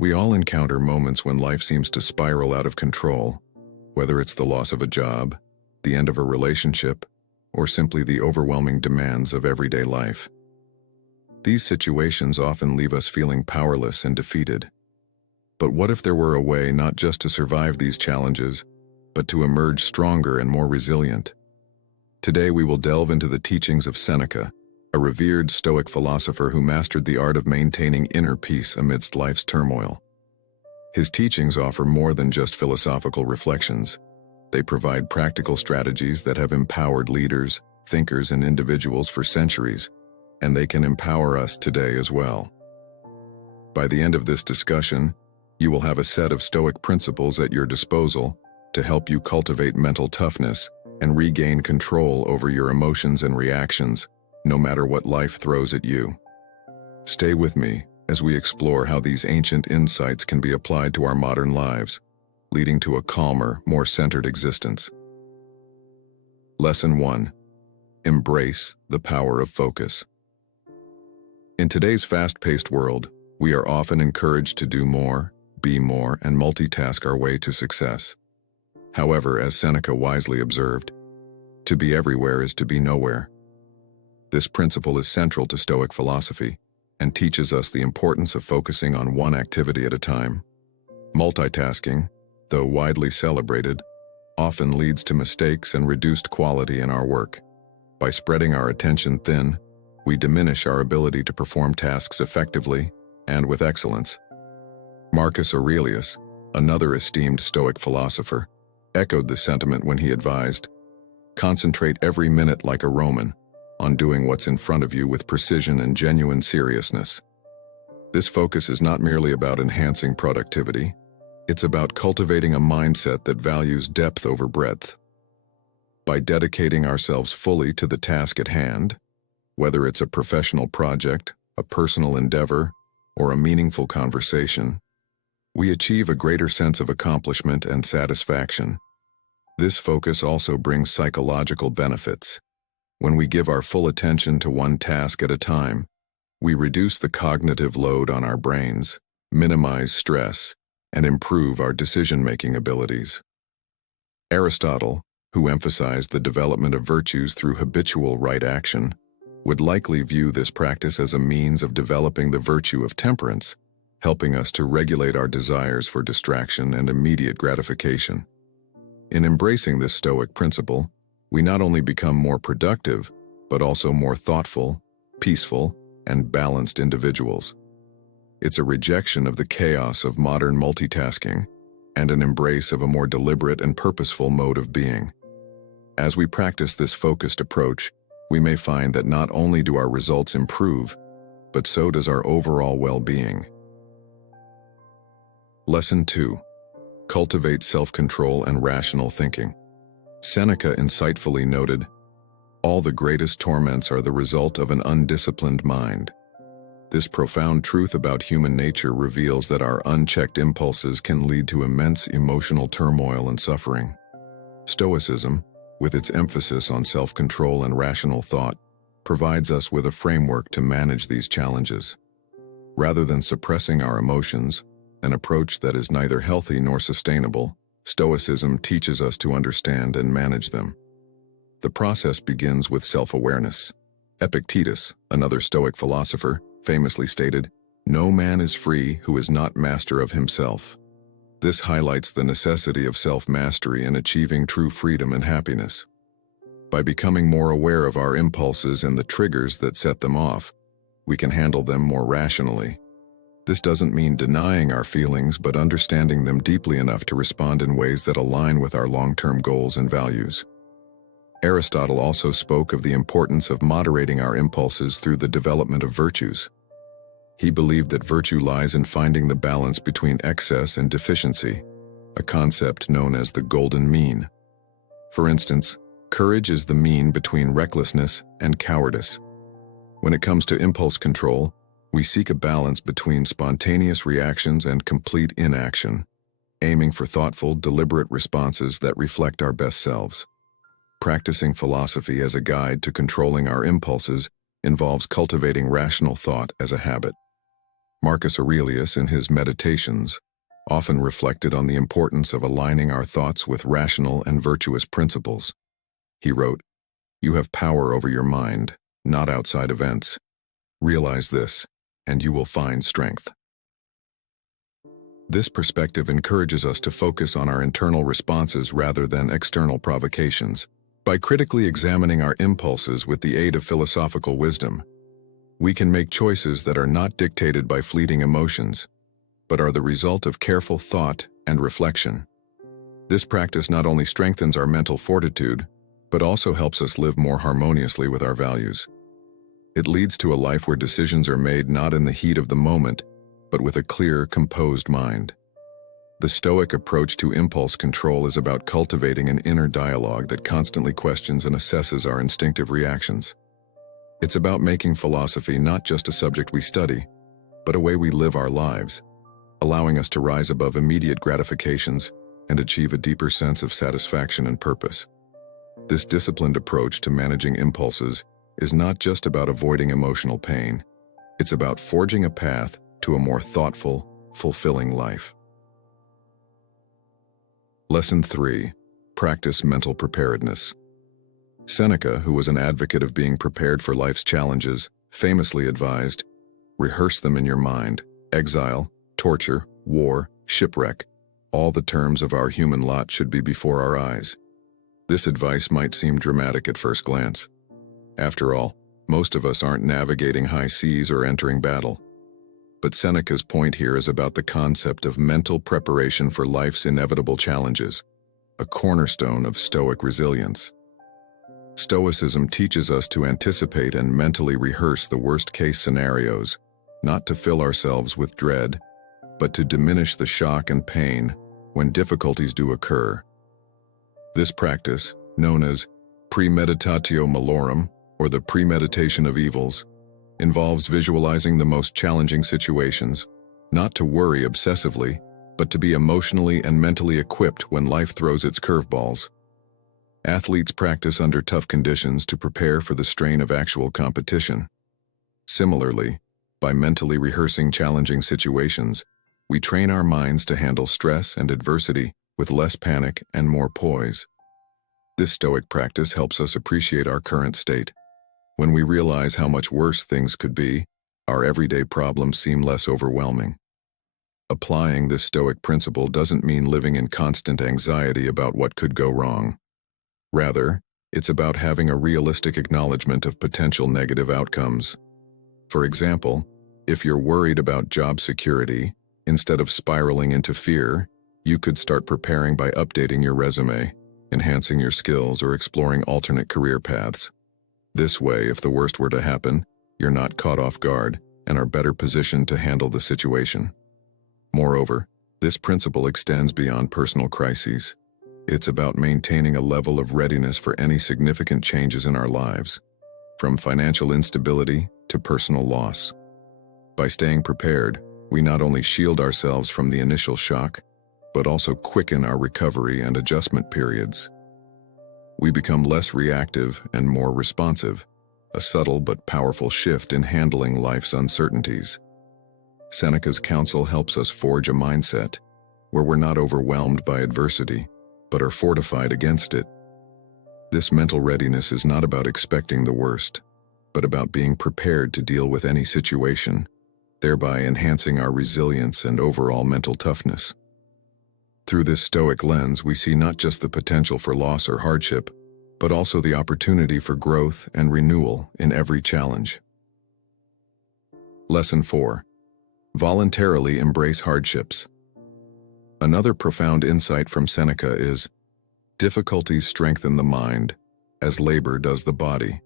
We all encounter moments when life seems to spiral out of control, whether it's the loss of a job, the end of a relationship, or simply the overwhelming demands of everyday life. These situations often leave us feeling powerless and defeated. But what if there were a way not just to survive these challenges, but to emerge stronger and more resilient? Today we will delve into the teachings of Seneca, a revered Stoic philosopher who mastered the art of maintaining inner peace amidst life's turmoil. His teachings offer more than just philosophical reflections. They provide practical strategies that have empowered leaders, thinkers, and individuals for centuries, and they can empower us today as well. By the end of this discussion, you will have a set of Stoic principles at your disposal to help you cultivate mental toughness and regain control over your emotions and reactions, no matter what life throws at you. Stay with me as we explore how these ancient insights can be applied to our modern lives, leading to a calmer, more centered existence. Lesson 1. Embrace the power of focus. In today's fast-paced world, we are often encouraged to do more, be more, and multitask our way to success. However, as Seneca wisely observed, to be everywhere is to be nowhere. This principle is central to Stoic philosophy and teaches us the importance of focusing on one activity at a time. Multitasking, though widely celebrated, often leads to mistakes and reduced quality in our work. By spreading our attention thin, we diminish our ability to perform tasks effectively and with excellence. Marcus Aurelius, another esteemed Stoic philosopher, echoed the sentiment when he advised, "Concentrate every minute like a Roman on doing what's in front of you with precision and genuine seriousness." This focus is not merely about enhancing productivity, it's about cultivating a mindset that values depth over breadth. By dedicating ourselves fully to the task at hand, whether it's a professional project, a personal endeavor, or a meaningful conversation, we achieve a greater sense of accomplishment and satisfaction. This focus also brings psychological benefits. When we give our full attention to one task at a time, we reduce the cognitive load on our brains, minimize stress, and improve our decision-making abilities. Aristotle, who emphasized the development of virtues through habitual right action, would likely view this practice as a means of developing the virtue of temperance, helping us to regulate our desires for distraction and immediate gratification. In embracing this Stoic principle, we not only become more productive, but also more thoughtful, peaceful, and balanced individuals. It's a rejection of the chaos of modern multitasking and an embrace of a more deliberate and purposeful mode of being. As we practice this focused approach, we may find that not only do our results improve, but so does our overall well-being. Lesson 2. Cultivate self-control and rational thinking. Seneca insightfully noted, "All the greatest torments are the result of an undisciplined mind." This profound truth about human nature reveals that our unchecked impulses can lead to immense emotional turmoil and suffering. Stoicism, with its emphasis on self-control and rational thought, provides us with a framework to manage these challenges. Rather than suppressing our emotions, an approach that is neither healthy nor sustainable, Stoicism teaches us to understand and manage them. The process begins with self-awareness. Epictetus, another Stoic philosopher, famously stated, "No man is free who is not master of himself." This highlights the necessity of self-mastery in achieving true freedom and happiness. By becoming more aware of our impulses and the triggers that set them off, we can handle them more rationally. This doesn't mean denying our feelings, but understanding them deeply enough to respond in ways that align with our long-term goals and values. Aristotle also spoke of the importance of moderating our impulses through the development of virtues. He believed that virtue lies in finding the balance between excess and deficiency, a concept known as the golden mean. For instance, courage is the mean between recklessness and cowardice. When it comes to impulse control, we seek a balance between spontaneous reactions and complete inaction, aiming for thoughtful, deliberate responses that reflect our best selves. Practicing philosophy as a guide to controlling our impulses involves cultivating rational thought as a habit. Marcus Aurelius, in his Meditations, often reflected on the importance of aligning our thoughts with rational and virtuous principles. He wrote, "You have power over your mind, not outside events. Realize this, and you will find strength." This perspective encourages us to focus on our internal responses rather than external provocations. By critically examining our impulses with the aid of philosophical wisdom, we can make choices that are not dictated by fleeting emotions, but are the result of careful thought and reflection. This practice not only strengthens our mental fortitude, but also helps us live more harmoniously with our values. It leads to a life where decisions are made not in the heat of the moment, but with a clear, composed mind. The Stoic approach to impulse control is about cultivating an inner dialogue that constantly questions and assesses our instinctive reactions. It's about making philosophy not just a subject we study, but a way we live our lives, allowing us to rise above immediate gratifications and achieve a deeper sense of satisfaction and purpose. This disciplined approach to managing impulses is not just about avoiding emotional pain. It's about forging a path to a more thoughtful, fulfilling life. Lesson 3. Practice mental preparedness. Seneca, who was an advocate of being prepared for life's challenges, famously advised, "Rehearse them in your mind. Exile, torture, war, shipwreck, all the terms of our human lot should be before our eyes." This advice might seem dramatic at first glance. After all, most of us aren't navigating high seas or entering battle. But Seneca's point here is about the concept of mental preparation for life's inevitable challenges, a cornerstone of Stoic resilience. Stoicism teaches us to anticipate and mentally rehearse the worst-case scenarios, not to fill ourselves with dread, but to diminish the shock and pain when difficulties do occur. This practice, known as premeditatio malorum, or the premeditation of evils, involves visualizing the most challenging situations, not to worry obsessively, but to be emotionally and mentally equipped when life throws its curveballs. Athletes practice under tough conditions to prepare for the strain of actual competition. Similarly, by mentally rehearsing challenging situations, we train our minds to handle stress and adversity with less panic and more poise. This Stoic practice helps us appreciate our current state. When we realize how much worse things could be, our everyday problems seem less overwhelming. Applying this Stoic principle doesn't mean living in constant anxiety about what could go wrong. Rather, it's about having a realistic acknowledgement of potential negative outcomes. For example, if you're worried about job security, instead of spiraling into fear, you could start preparing by updating your resume, enhancing your skills, or exploring alternate career paths. This way, if the worst were to happen, you're not caught off guard and are better positioned to handle the situation. Moreover, this principle extends beyond personal crises. It's about maintaining a level of readiness for any significant changes in our lives, from financial instability to personal loss. By staying prepared, we not only shield ourselves from the initial shock, but also quicken our recovery and adjustment periods. We become less reactive and more responsive, a subtle but powerful shift in handling life's uncertainties. Seneca's counsel helps us forge a mindset where we're not overwhelmed by adversity, but are fortified against it. This mental readiness is not about expecting the worst, but about being prepared to deal with any situation, thereby enhancing our resilience and overall mental toughness. Through this Stoic lens, we see not just the potential for loss or hardship, but also the opportunity for growth and renewal in every challenge. Lesson 4. Voluntarily embrace hardships. Another profound insight from Seneca is, difficulties strengthen the mind, as labor does the body.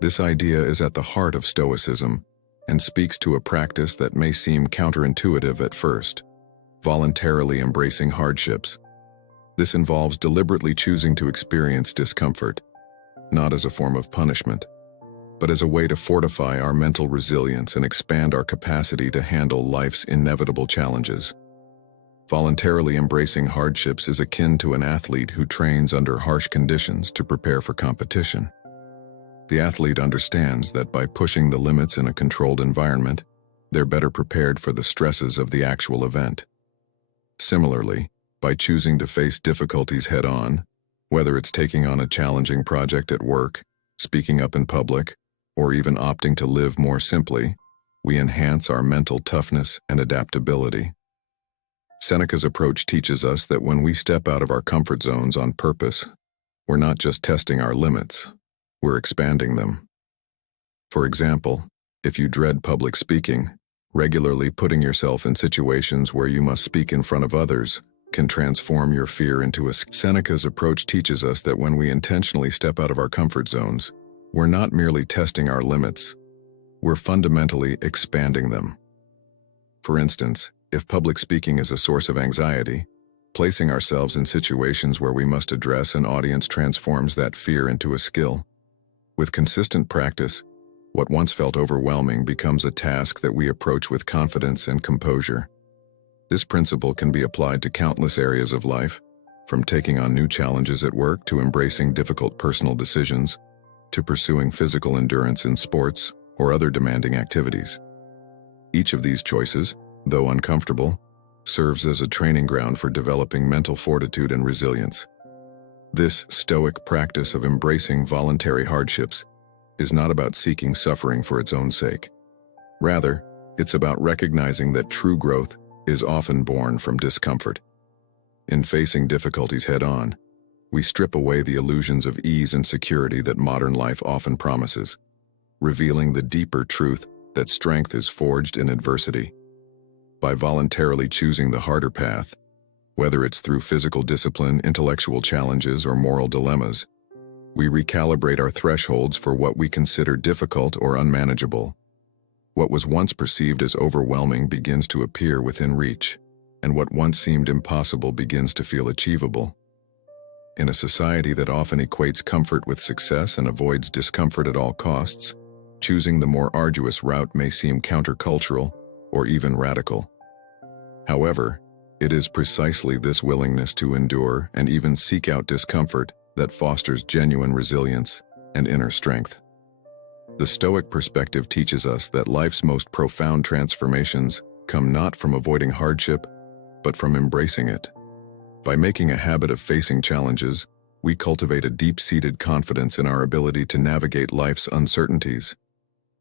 This idea is at the heart of Stoicism and speaks to a practice that may seem counterintuitive at first: voluntarily embracing hardships. This involves deliberately choosing to experience discomfort, not as a form of punishment, but as a way to fortify our mental resilience and expand our capacity to handle life's inevitable challenges. Voluntarily embracing hardships is akin to an athlete who trains under harsh conditions to prepare for competition. The athlete understands that by pushing the limits in a controlled environment, they're better prepared for the stresses of the actual event. Similarly, by choosing to face difficulties head-on, whether it's taking on a challenging project at work, speaking up in public, or even opting to live more simply, we enhance our mental toughness and adaptability. Seneca's approach teaches us that when we step out of our comfort zones on purpose, we're not just testing our limits, we're expanding them. For example, if you dread public speaking, regularly putting yourself in situations where you must speak in front of others can transform your fear into a... Seneca's approach teaches us that when we intentionally step out of our comfort zones, we're not merely testing our limits, we're fundamentally expanding them. For instance, if public speaking is a source of anxiety, placing ourselves in situations where we must address an audience transforms that fear into a skill. With consistent practice, what once felt overwhelming becomes a task that we approach with confidence and composure. This principle can be applied to countless areas of life, from taking on new challenges at work to embracing difficult personal decisions, to pursuing physical endurance in sports or other demanding activities. Each of these choices, though uncomfortable, serves as a training ground for developing mental fortitude and resilience. This Stoic practice of embracing voluntary hardships is not about seeking suffering for its own sake. Rather, it's about recognizing that true growth is often born from discomfort. In facing difficulties head-on, we strip away the illusions of ease and security that modern life often promises, revealing the deeper truth that strength is forged in adversity. By voluntarily choosing the harder path, whether it's through physical discipline, intellectual challenges, or moral dilemmas, we recalibrate our thresholds for what we consider difficult or unmanageable. What was once perceived as overwhelming begins to appear within reach, and what once seemed impossible begins to feel achievable. In a society that often equates comfort with success and avoids discomfort at all costs, choosing the more arduous route may seem countercultural or even radical. However, it is precisely this willingness to endure and even seek out discomfort that fosters genuine resilience and inner strength. The Stoic perspective teaches us that life's most profound transformations come not from avoiding hardship, but from embracing it. By making a habit of facing challenges, we cultivate a deep-seated confidence in our ability to navigate life's uncertainties.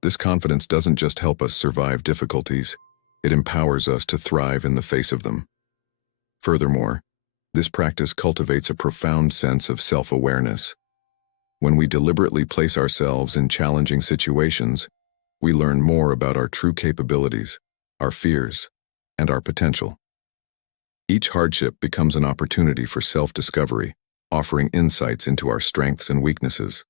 This confidence doesn't just help us survive difficulties, it empowers us to thrive in the face of them. Furthermore, this practice cultivates a profound sense of self-awareness. When we deliberately place ourselves in challenging situations, we learn more about our true capabilities, our fears, and our potential. Each hardship becomes an opportunity for self-discovery, offering insights into our strengths and weaknesses.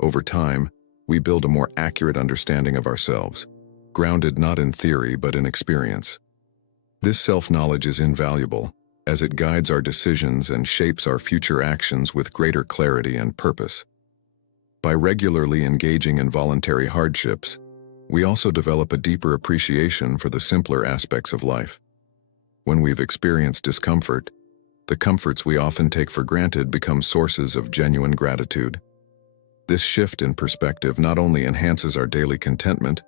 Over time, we build a more accurate understanding of ourselves, grounded not in theory but in experience. This self-knowledge is invaluable, as it guides our decisions and shapes our future actions with greater clarity and purpose. By regularly engaging in voluntary hardships, we also develop a deeper appreciation for the simpler aspects of life. When we've experienced discomfort, the comforts we often take for granted become sources of genuine gratitude. This shift in perspective not only enhances our daily contentment,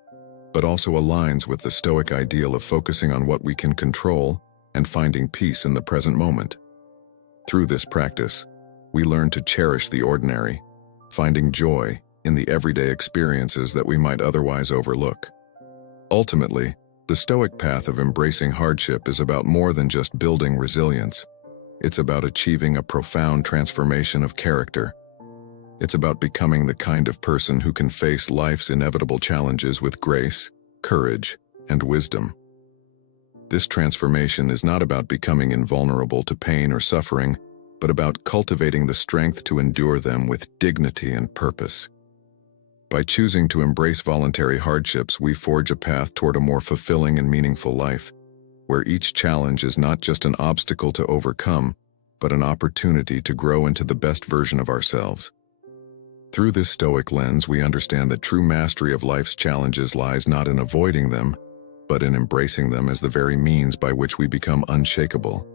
but also aligns with the Stoic ideal of focusing on what we can control and finding peace in the present moment. Through this practice, we learn to cherish the ordinary, finding joy in the everyday experiences that we might otherwise overlook. Ultimately, the Stoic path of embracing hardship is about more than just building resilience. It's about achieving a profound transformation of character. It's about becoming the kind of person who can face life's inevitable challenges with grace, courage, and wisdom. This transformation is not about becoming invulnerable to pain or suffering, but about cultivating the strength to endure them with dignity and purpose. By choosing to embrace voluntary hardships, we forge a path toward a more fulfilling and meaningful life, where each challenge is not just an obstacle to overcome, but an opportunity to grow into the best version of ourselves. Through this Stoic lens, we understand that true mastery of life's challenges lies not in avoiding them, but in embracing them as the very means by which we become unshakable.